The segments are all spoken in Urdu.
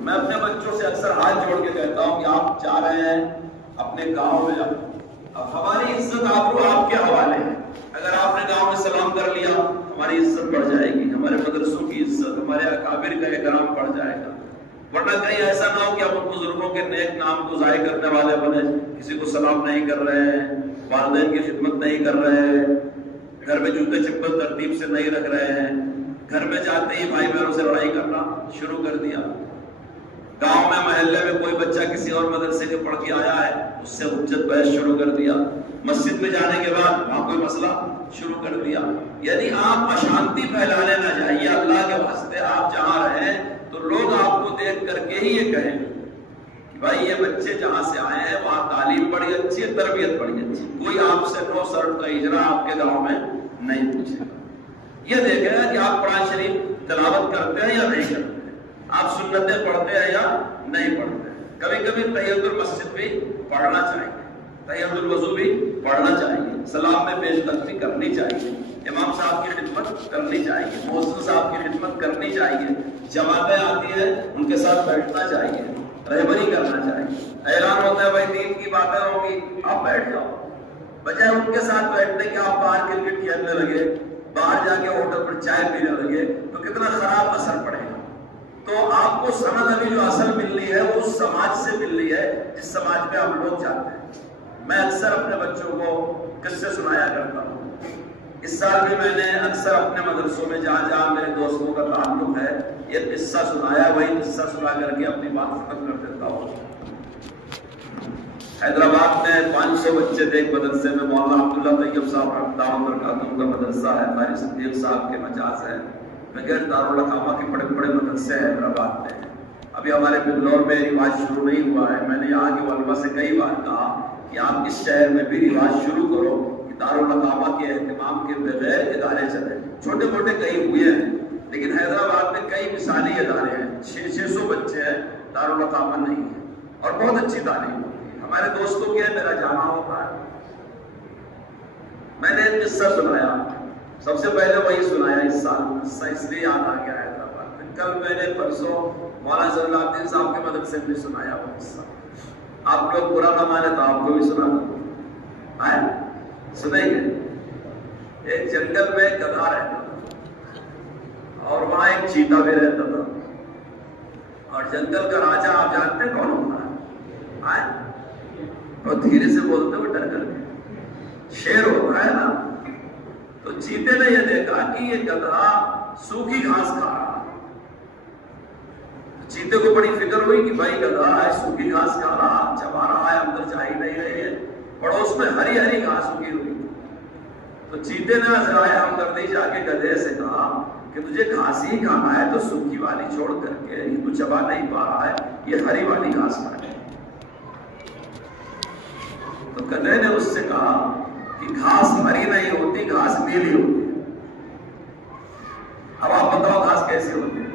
میں اپنے بچوں سے اکثر ہاتھ جوڑ کے کہتا ہوں کہ آپ جا رہے ہیں اپنے گاؤں میں جاؤ، اب ہماری عزت آبرو آپ کے حوالے ہے. اگر آپ نے گاؤں میں سلام کر لیا ہماری عزت بڑھ جائے گی، ہمارے مدرسوں کی عزت، ہمارے اکابر کا احترام بڑھ جائے گا. ورنہ کہیں ایسا نہ ہو کہ ہم ان بزرگوں کے نیک نام کو ضائع کرنے والے بنے، کسی کو سلام نہیں کر رہے ہیں، والدین کی خدمت نہیں کر رہے ہیں، گھر میں جوتے چپل ترتیب سے نہیں رکھ رہے ہیں، گھر میں جاتے ہی بھائی بہنوں سے لڑائی کرنا شروع کر دیا. گاؤں میں محلے میں کوئی بچہ کسی اور مدرسے کے پڑھ کے آیا ہے اس سے حجت بحث شروع کر دیا. مسجد میں جانے کے بعد وہاں کوئی مسئلہ شروع کر دیا. یعنی آپ اشانتی پھیلانے نہ جائیے. اللہ کے واسطے آپ جہاں رہیں تو لوگ آپ کو دیکھ کر کے ہی یہ کہیں کہ بھائی یہ بچے جہاں سے آئے ہیں وہاں تعلیم بڑی اچھی ہے، تربیت بڑی اچھی. کوئی آپ سے نو سرف کا اجرا آپ کے گاؤں میں نہیں پوچھے گا. یہ دیکھے گا کہ آپ قرآن شریف تلاوت کرتے ہیں یا نہیں کرتے ہیں، آپ سنتیں پڑھتے ہیں یا نہیں پڑھتے ہیں. کبھی کبھی تحیۃ المسجد بھی پڑھنا چاہیے، تحیۃ الوضو بھی پڑھنا چاہیے، سلام میں پیش قدمی کرنی چاہیے، امام صاحب کی خدمت کرنی چاہیے، مؤذن صاحب کی خدمت کرنی چاہیے، جماعتیں آتی ہیں ان کے ساتھ بیٹھنا چاہیے، رہبری کرنا چاہیے. اعلان ہوتا ہے بھائی دین کی باتیں ہوں گی آپ بیٹھ جاؤ، بجائے ان کے ساتھ بیٹھنے کے آپ باہر کرکٹ کھیلنے لگے، باہر جا کے ہوٹل پر چائے پینے لگے تو کتنا خراب اثر پڑے گا. تو آپ کو سند ابھی جو اصل مل رہی ہے وہ اس سماج سے مل رہی ہے جس سماج میں ہم لوگ جاتے ہیں. میں اکثر اپنے بچوں کو قصے سنایا کرتا ہوں. اس سال بھی میں نے اکثر اپنے مدرسوں میں جہاں جہاں میرے دوستوں کا تعلق ہے یہ قصہ سنایا. وہی قصہ سنا کر کے اپنی بات ختم کر دیتا ہوں. حیدرآباد میں 500 بچے تھے ایک مدرسے میں. مولانا عبداللہ طیب صاحب دامت برکاتہم کا مدرسہ ہے، قاری صدیق صاحب کے مجاز ہے، بغیر دارالحکامہ کے بڑے بڑے مدرسے ہیں حیدرآباد میں. ابھی ہمارے بنگلور میں رواج شروع نہیں ہوا ہے. میں نے یہاں کے علماء سے کئی بار کہا کہ آپ اس شہر میں بھی رواج شروع کرو کہ دارالحکامہ کے اہتمام کے بغیر ادارے چلیں. چھوٹے موٹے کئی ہوئے ہیں لیکن حیدرآباد میں کئی مثالی ادارے ہیں. 600 بچے ہیں، دارالحکامہ نہیں ہے اور بہت اچھی تعلیم ہوتی ہے. ہمارے دوستوں کے میرا جانا ہوتا ہے. میں نے ایک قصہ سنایا، سب سے پہلے وہی سنایا اس سال. قصہ اس لیے یاد آ گیا حیدرآباد میں. کل میں نے پرسوں مولانا ضیاء الدین صاحب کے مدرسے میں سنایا وہ قصہ. آپ لوگ برا نہ مانے تو آپ کو بھی سنا دوں. آئے سنیں گے. ایک جنگل میں گدھا رہتا تھا اور وہاں ایک چیتا بھی رہتا تھا. اور جنگل کا راجا آپ جانتے ہیں کون ہوتا ہے؟ آئے اور دھیرے سے بولتے ہوئے ڈر کر کے شیر ہوتا ہے نا. تو چیتے نے یہ دیکھا کہ یہ گدھا سوکھی گھاس کھا رہا. چیتے کو بڑی فکر ہوئی کہ بھائی گدھا ہے سوکھی گھاس کھا رہا، چبا رہا ہے، اندر جا ہی نہیں رہی ہے. پڑوس میں ہری ہری گھاس اگی ہوئی. تو چیتے نے ذرائع ہمدردی جا کے گدھے سے کہا کہ تجھے گھاس ہی کھانا ہے تو سوکھی والی چھوڑ کر کے تو چبا نہیں پا رہا ہے، یہ ہری والی گھاس کھا ہے. تو گدھے نے اس سے کہا کہ گھاس ہری نہیں ہوتی، گھاس نیلی ہوتی ہے. اب آپ بتاؤ گھاس کیسی ہوتی ہے؟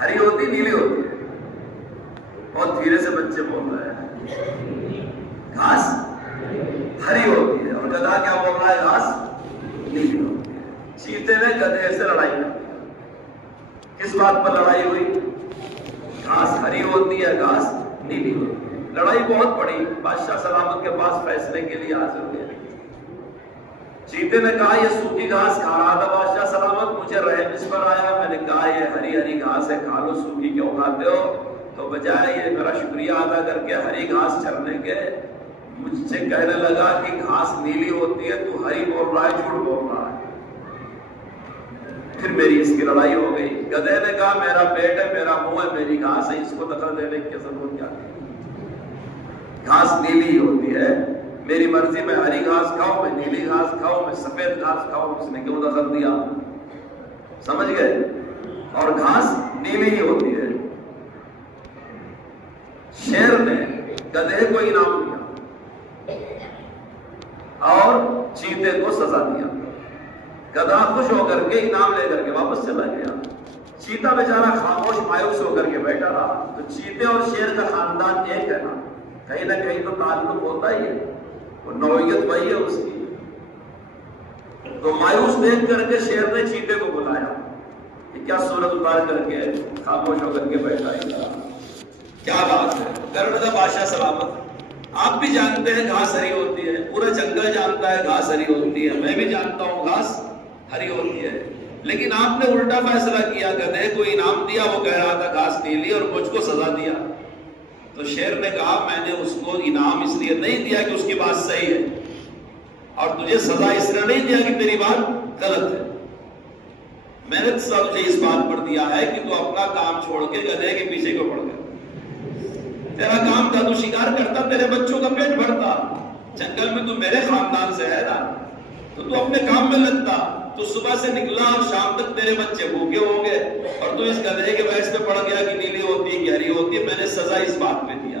ہری ہوتی نیلی ہوتی ہے؟ بہت دھیرے سے بچے بول رہے ہیں گھاس ہری ہوتی ہے. اور گدھا کیا بول رہا ہے؟ گھاس نیلی ہوتی ہے. چیتے نے گدھے سے لڑائی کر دی. کس بات پر لڑائی ہوئی؟ گھاس ہری ہوتی ہے گھاس نیلی ہوتی ہے. لڑائی بہت بڑی. بادشاہ سلامت کے پاس فیصلے کے لیے حاضر ہوئے. چیتے نے کہا یہ سوکھی گھاس کھا رہا تھا بادشاہ سلامت، مجھے رحم اس پر آیا. میں نے کہا یہ ہری ہری گھاس ہے، کھا لو، سوکھی کیوں کھاتے ہو؟ تو بجائے یہ میرا شکریہ ادا کر کے ہری گھاس چرنے کے مجھ سے کہنے لگا کہ گھاس نیلی ہوتی ہے، تو ہری بول رہا ہے، جھوٹ بول رہا ہے. پھر میری اس کی لڑائی ہو گئی. گدھے نے کہا میرا پیٹ ہے، میرا منہ ہے، میری گھاس ہے، اس کو دخل دینے کی ضرورت کیا ہے؟ گھاس نیلی ہوتی ہے، میری مرضی میں ہری گھاس کھاؤں، میں نیلی گھاس کھاؤں، میں سفید گھاس کھاؤں، اس نے کیوں دخل دیا؟ سمجھ گئے؟ اور گھاس نیلی ہی ہوتی ہے. شیر نے گدھے کو انعام دیا اور چیتے کو سزا دیا. گدھا خوش ہو کر کے انعام لے کر کے واپس چلا گیا. چیتا بیچارہ خاموش مایوس ہو کر کے بیٹھا رہا. تو چیتے اور شیر کا خاندان ایک ہے نا، کہیں نہ کہیں تو تعلق ہوتا ہی ہے، وہ نوعیت وہی ہے اس کی. تو مایوس دیکھ کر کے شیر نے چیتے کو بلایا کیا صورت اتار کر کے خاموش ہو کر کے بیٹھا ہے؟ کیا بات ہے؟ گھر کا بادشاہ سلامت۔ آپ بھی جانتے ہیں گھاس ہری ہوتی ہے، پورا جنگل جانتا ہے گھاس ہری ہوتی ہے، میں بھی جانتا ہوں گھاس ہری ہوتی ہے، لیکن آپ نے الٹا فیصلہ کیا، گدھے کو انعام دیا، وہ کہہ رہا تھا گھاس نیلی، اور مجھ کو سزا دیا۔ تو شیر نے کہا میں نے اس کو انعام اس لیے نہیں دیا کہ اس کی بات صحیح ہے، اور تجھے سزا اس لیے نہیں دیا کہ تیری بات غلط ہے۔ میں نے تجھے اس بات پر دیا ہے کہ تو اپنا کام چھوڑ کے گدھے کے پیچھے کو پڑ گیا۔ تیرا کام تھا تو شکار کرتا، تیرے بچوں کا پیٹ بھرتا، جنگل میں تو میرے خاندان سے ہے نا، تو اپنے کام میں لگتا۔ تو صبح سے نکلا اور شام تک تیرے بچے بھوکے ہوں گے، اور تو اس گدھے کے بحث میں پڑ گیا کہ نیلی ہوتی ہے گہری ہوتی ہے۔ میں نے سزا اس بات پہ دیا۔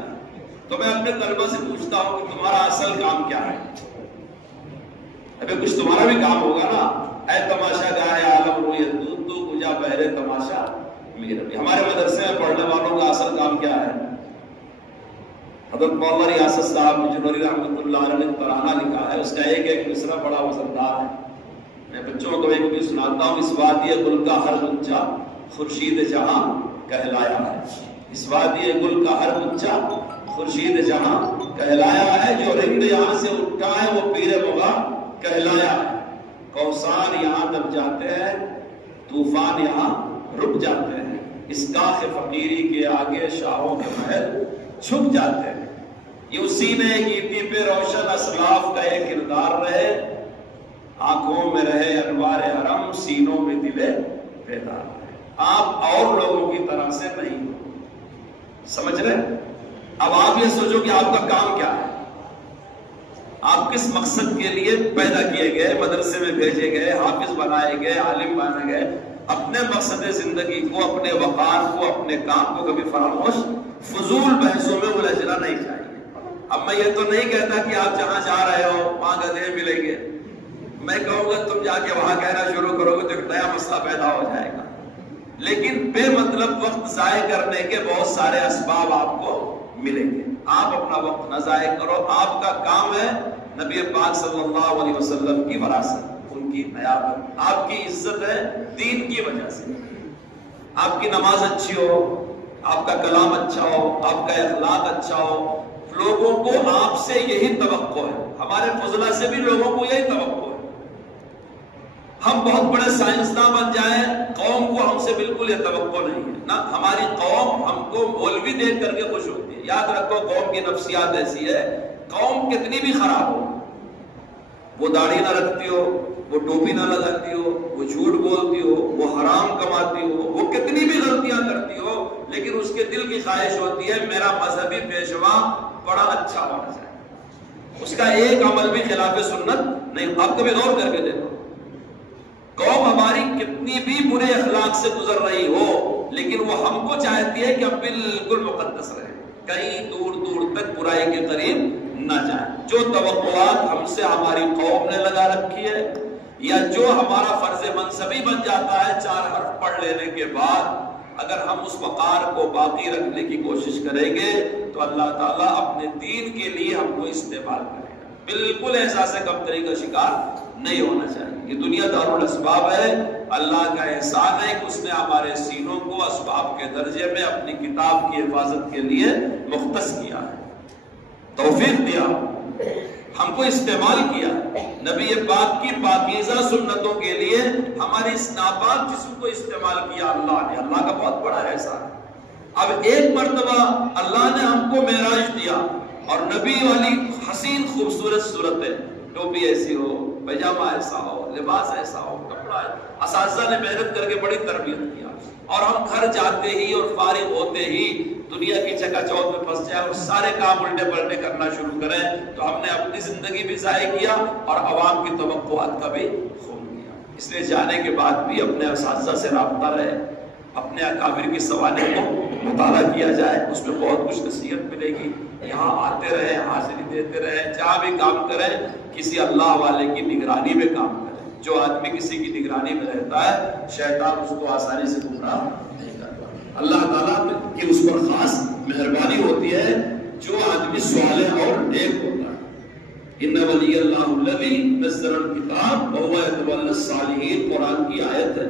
تو میں اپنے طلبہ سے پوچھتا ہوں کہ تمہارا اصل کام کیا ہے؟ ابھی کچھ تمہارا بھی کام ہوگا نا۔ اے تماشا گاہ عالم رویت دودھ تو کجا بہرے تماشا میرا۔ ہمارے مدرسے میں پڑھنے والوں کا اصل کام کیا ہے؟ حضرت مولانا ریاست صاحب جنوری رحمۃ اللہ علیہ نے ترانہ لکھا ہے، اس کا ایک مصرع بڑا وزندار ہے۔ میں بچوں کو کبھی کبھی سناتا ہوں۔ اس وادی گل کا ہر غنچہ خورشید جہاں کہلایا ہے، اس وادی گل کا ہر غنچہ خورشید جہاں کہلایا ہے، جو رند یہاں سے اٹھا ہے وہ پیر مغا کہلایا ہے۔ کوثار یہاں دب جاتے ہیں، طوفان یہاں رک جاتے ہیں، اس کاخ فقیری کے آگے شاہوں کے محل چھپ جاتے ہیں۔ یہ اسی نے گیتی پہ روشن اسلاف کا ایک کردار رہے، آنکھوں میں رہے انوار حرم، سینوں میں دلے بیدار رہے۔ آپ اور لوگوں کی طرح سے نہیں، سمجھ رہے؟ اب آپ یہ سوچو کہ آپ کا کام کیا ہے، آپ کس مقصد کے لیے پیدا کیے گئے، مدرسے میں بھیجے گئے، حافظ بنائے گئے، عالم بنائے گئے۔ اپنے مقصد زندگی کو، اپنے وقار کو، اپنے کام کو کبھی فراموش، فضول بحثوں میں الجھنا نہیں چاہیے۔ اب میں یہ تو نہیں کہتا کہ آپ جہاں جا رہے ہو وہاں گدھے ملیں گے، میں کہوں گا تم جا کے وہاں کہنا شروع کرو گے تو ایک نیا مسئلہ پیدا ہو جائے گا۔ لیکن بے مطلب وقت ضائع کرنے کے بہت سارے اسباب آپ کو ملیں گے۔ آپ اپنا وقت نہ ضائع کرو۔ آپ کا کام ہے نبی پاک صلی اللہ علیہ وسلم کی وراثت، ان کی نیابت۔ آپ کی عزت ہے دین کی وجہ سے۔ آپ کی نماز اچھی ہو، آپ کا کلام اچھا ہو، آپ کا اخلاق اچھا ہو، لوگوں کو آپ سے یہی توقع ہے۔ ہمارے فضلہ سے بھی لوگوں کو یہی توقع ہے۔ ہم بہت بڑے سائنسداں بن جائیں، قوم کو ہم سے بالکل یہ توقع نہیں ہے۔ نہ ہماری قوم ہم کو مولوی دیکھ کر کے خوش ہوتی ہے۔ یاد رکھو قوم کی نفسیات ایسی ہے، قوم کتنی بھی خراب ہو، وہ داڑھی نہ رکھتی ہو، وہ ٹوپی نہ لگاتی ہو، وہ جھوٹ بولتی ہو، وہ حرام کماتی ہو، وہ کتنی بھی غلطیاں کرتی ہو، لیکن اس کے دل کی خواہش ہوتی ہے میرا مذہبی پیشوا بڑا اچھا ہونا چاہیے، اس کا ایک عمل بھی خلاف سنت نہیں۔ آپ کبھی غور کر کے دیکھو، قوم ہماری کتنی بھی برے اخلاق سے گزر رہی ہو، لیکن وہ ہم کو چاہتی ہے کہ ہم بالکل مقدس رہیں، کہیں دور دور تک برائی کے قریب نہ جائیں۔ جو توقعات ہم سے ہماری قوم نے لگا رکھی ہے، یا جو ہمارا فرض منصبی بن جاتا ہے 4 حرف پڑھ لینے کے بعد، اگر ہم اس وقار کو باقی رکھنے کی کوشش کریں گے تو اللہ تعالیٰ اپنے دین کے لیے ہم کو استعمال کرے گا۔ بالکل احساس کمتری کا شکار نہیں ہونا چاہیے۔ یہ دنیا دار الاسباب ہے، اللہ کا احسان ہے کہ اس نے ہمارے سینوں کو اسباب کے درجے میں اپنی کتاب کی حفاظت کے لیے مختص کیا ہے، توفیق دیا، ہم کو استعمال کیا۔ نبی پاک کی پاکیزہ سنتوں کے لیے ہماری اس ناپاک جسم کو استعمال کیا اللہ نے۔ اللہ کا بہت بڑا احسان ہے۔ اب ایک مرتبہ اللہ نے ہم کو معراج دیا، اور نبی والی حسین خوبصورت صورتیں، ٹوپی ایسی ہو، پیجامہ ایسا ہو، لباس ایسا ہو، کپڑا ہے، اساتذہ نے محنت کر کے بڑی تربیت کیا، اور ہم گھر جاتے ہی اور فارغ ہوتے ہی دنیا کی چکا چوتھ میں پھنس جائے اور سارے کام الٹے پلٹے کرنا شروع کریں، تو ہم نے اپنی زندگی بھی ضائع کیا اور عوام کی توقعات کا بھی خون کیا۔ اس لیے جانے کے بعد بھی اپنے اساتذہ سے رابطہ رہے، اپنے اکابر کی سوانح کو مطالعہ کیا جائے، اس میں بہت کچھ نصیحت ملے گی۔ یہاں آتے رہے، حاضری دیتے رہے، جہاں بھی کام کریں کسی اللہ والے کی نگرانی میں کام کریں۔ جو آدمی کسی کی نگرانی میں رہتا ہے شیطان اس کو آسانی سے گمراہ نہیں کرتا۔ اللہ تعالیٰ کی اس پر خاص مہربانی ہوتی ہے جو آدمی صالح اور نیک ہوتا ہے۔ ان ولی اللہ الذی نزل الکتاب وهو یتولی الصالحین، قرآن کی آیت ہے۔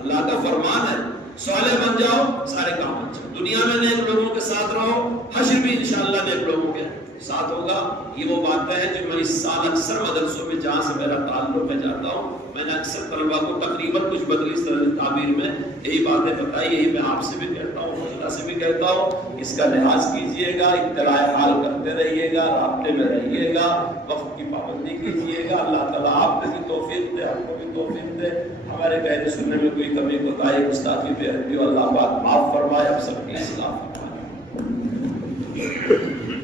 اللہ کا فرمان ہے صالح بن جاؤ سارے کام اچھے، دنیا میں نیک لوگوں کے ساتھ رہو، حشر بھی انشاءاللہ نیک لوگوں کے ساتھ ہوگا۔ یہ وہ باتیں ہیں جو میں اس سال اکثر مدرسوں میں جہاں سے میرا تعلق ہے جاتا ہوں، میں نے اکثر طلبا کو تقریباً کچھ بدلی تعبیر میں یہی باتیں بتائی، یہی میں آپ سے بھی کہتا ہوں، اللہ سے بھی کہتا ہوں، اس کا لحاظ کیجئے گا، اطلاع حال کرتے رہیے گا، رابطے میں رہیے گا، وقت کی پابندی کیجئے گا۔ اللہ تعالیٰ آپ کو بھی توفیق دے، آپ کو بھی توفیق دے، ہمارے کہنے سننے میں کوئی کمی کوتاہی گستاخی بے ادبی اللہ پاک معاف فرمائے، ہم سب کی اصلاح فرمائے۔